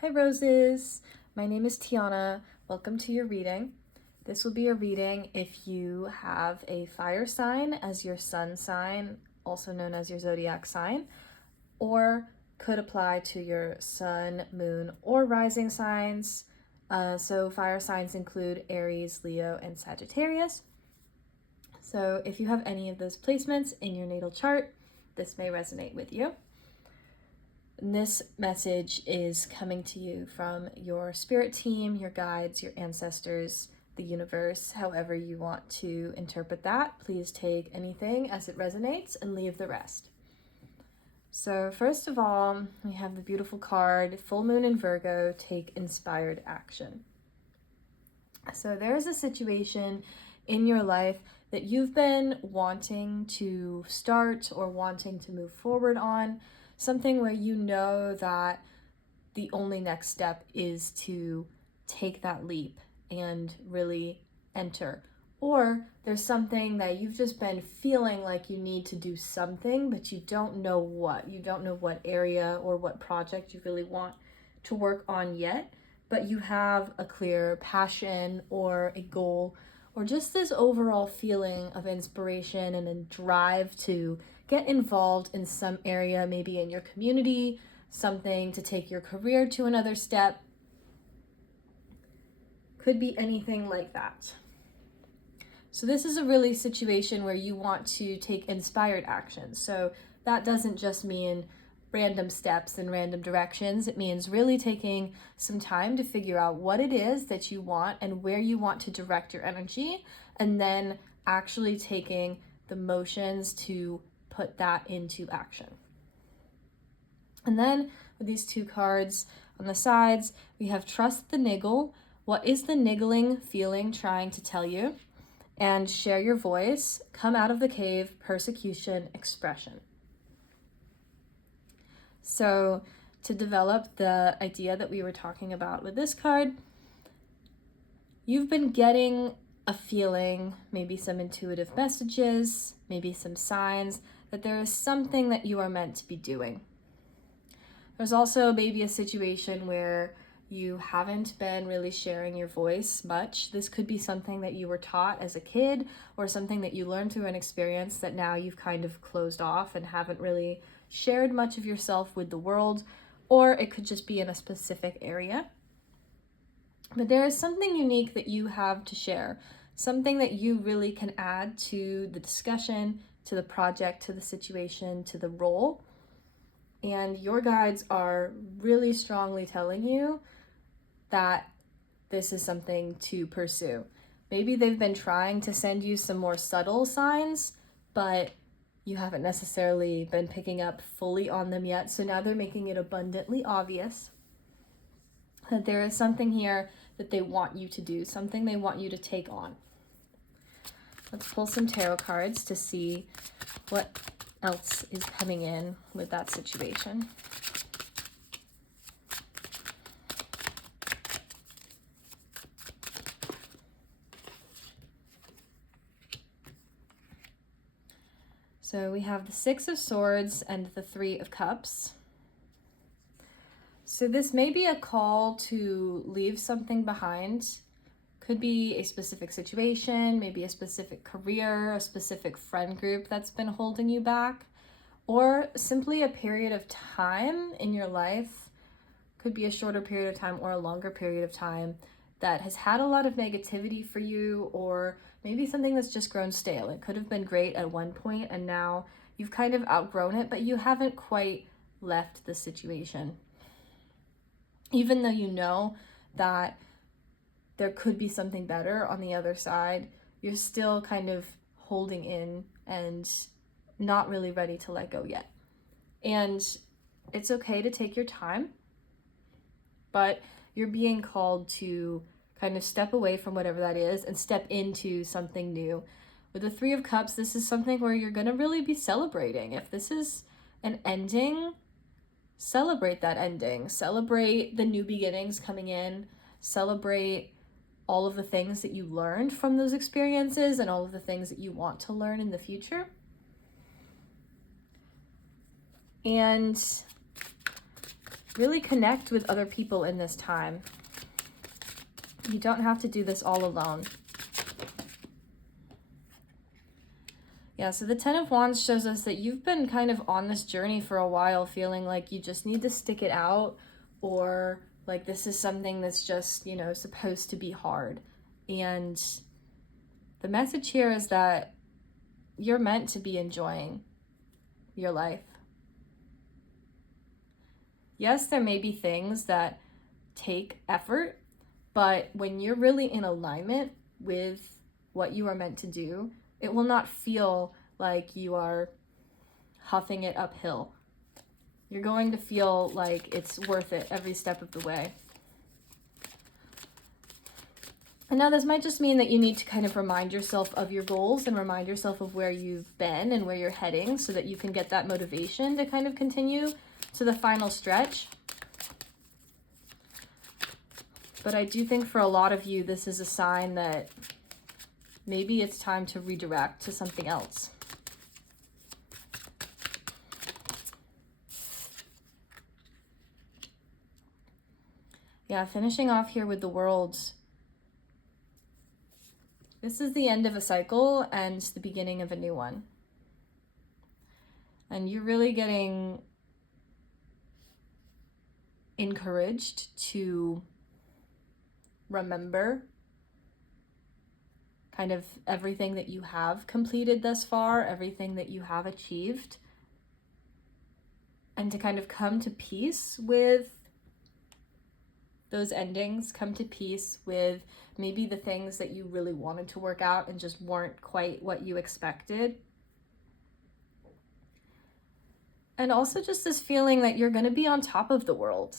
Hi roses, my name is Tianna. Welcome to your reading. This will be a reading if you have a fire sign as your sun sign, also known as your zodiac sign, or could apply to your sun, moon, or rising signs. So fire signs include Aries, Leo, and Sagittarius. So if you have any of those placements in your natal chart, this may resonate with you. And this message is coming to you from your spirit team, your guides, your ancestors, the universe, however you want to interpret that. Please take anything as it resonates and leave the rest. So first of all, we have the beautiful card, Full Moon in Virgo, take inspired action. So there's a situation in your life that you've been wanting to start or wanting to move forward on, something where you know that the only next step is to take that leap and really enter. Or there's something that you've just been feeling like you need to do something, but you don't know what. You don't know what area or what project you really want to work on yet, but you have a clear passion or a goal or just this overall feeling of inspiration and a drive to get involved in some area, maybe in your community, something to take your career to another step. Could be anything like that. So this is a really situation where you want to take inspired action. So that doesn't just mean random steps in random directions. It means really taking some time to figure out what it is that you want and where you want to direct your energy, and then actually taking the motions to put that into action. And then with these two cards on the sides, we have Trust the Niggle. What is the niggling feeling trying to tell you? And Share your voice, Come out of the cave, Persecution, Expression. So to develop the idea that we were talking about with this card, you've been getting a feeling, maybe some intuitive messages, maybe some signs that there is something that you are meant to be doing. There's also maybe a situation where you haven't been really sharing your voice much. This could be something that you were taught as a kid or something that you learned through an experience that now you've kind of closed off and haven't really shared much of yourself with the world, or it could just be in a specific area. But there is something unique that you have to share, something that you really can add to the discussion, to the project, to the situation, to the role. And your guides are really strongly telling you that this is something to pursue. Maybe they've been trying to send you some more subtle signs, but you haven't necessarily been picking up fully on them yet. So now they're making it abundantly obvious that there is something here that they want you to do, something they want you to take on. Let's pull some tarot cards to see what else is coming in with that situation. So we have the Six of Swords and the Three of Cups. So this may be a call to leave something behind. Could be a specific situation, maybe a specific career, a specific friend group that's been holding you back, or simply a period of time in your life. Could be a shorter period of time or a longer period of time that has had a lot of negativity for you, or maybe something that's just grown stale. It could have been great at one point and now you've kind of outgrown it, but you haven't quite left the situation. Even though you know that there could be something better on the other side, you're still kind of holding in and not really ready to let go yet. And it's okay to take your time, but you're being called to kind of step away from whatever that is and step into something new. With the Three of Cups, this is something where you're going to really be celebrating. If this is an ending, celebrate that ending. Celebrate the new beginnings coming in. Celebrate all of the things that you learned from those experiences and all of the things that you want to learn in the future. And really connect with other people in this time. You don't have to do this all alone. Yeah, so the Ten of Wands shows us that you've been kind of on this journey for a while, feeling like you just need to stick it out, or like this is something that's just, you know, supposed to be hard. And the message here is that you're meant to be enjoying your life. Yes, there may be things that take effort, but when you're really in alignment with what you are meant to do, it will not feel like you are huffing it uphill. You're going to feel like it's worth it every step of the way. And now this might just mean that you need to kind of remind yourself of your goals and remind yourself of where you've been and where you're heading so that you can get that motivation to kind of continue to the final stretch. But I do think for a lot of you, this is a sign that maybe it's time to redirect to something else. Yeah, finishing off here with the World. This is the end of a cycle and the beginning of a new one. And you're really getting encouraged to remember kind of everything that you have completed thus far, everything that you have achieved, and to kind of come to peace with those endings, come to peace with maybe the things that you really wanted to work out and just weren't quite what you expected. And also just this feeling that you're going to be on top of the world.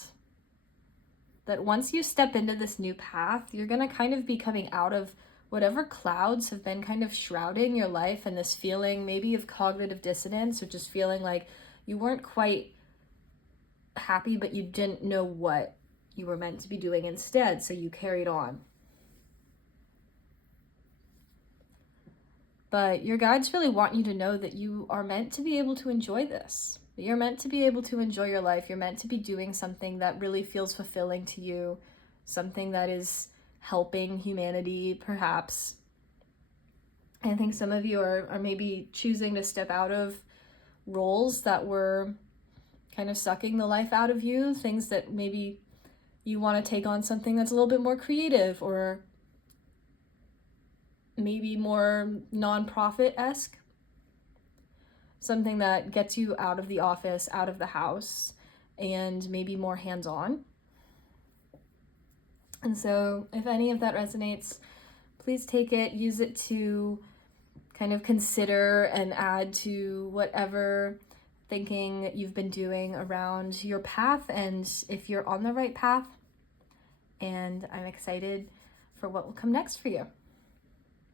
That once you step into this new path, you're going to kind of be coming out of whatever clouds have been kind of shrouding your life, and this feeling maybe of cognitive dissonance, or just feeling like you weren't quite happy, but you didn't know what you were meant to be doing instead, so you carried on. But your guides really want you to know that you are meant to be able to enjoy this. You're meant to be able to enjoy your life. You're meant to be doing something that really feels fulfilling to you, something that is helping humanity, perhaps. I think some of you are maybe choosing to step out of roles that were kind of sucking the life out of you, things that maybe you want to take on something that's a little bit more creative, or maybe more nonprofit-esque. Something that gets you out of the office, out of the house, and maybe more hands-on. And so if any of that resonates, please take it, use it to kind of consider and add to whatever thinking you've been doing around your path, and if you're on the right path. And I'm excited for what will come next for you.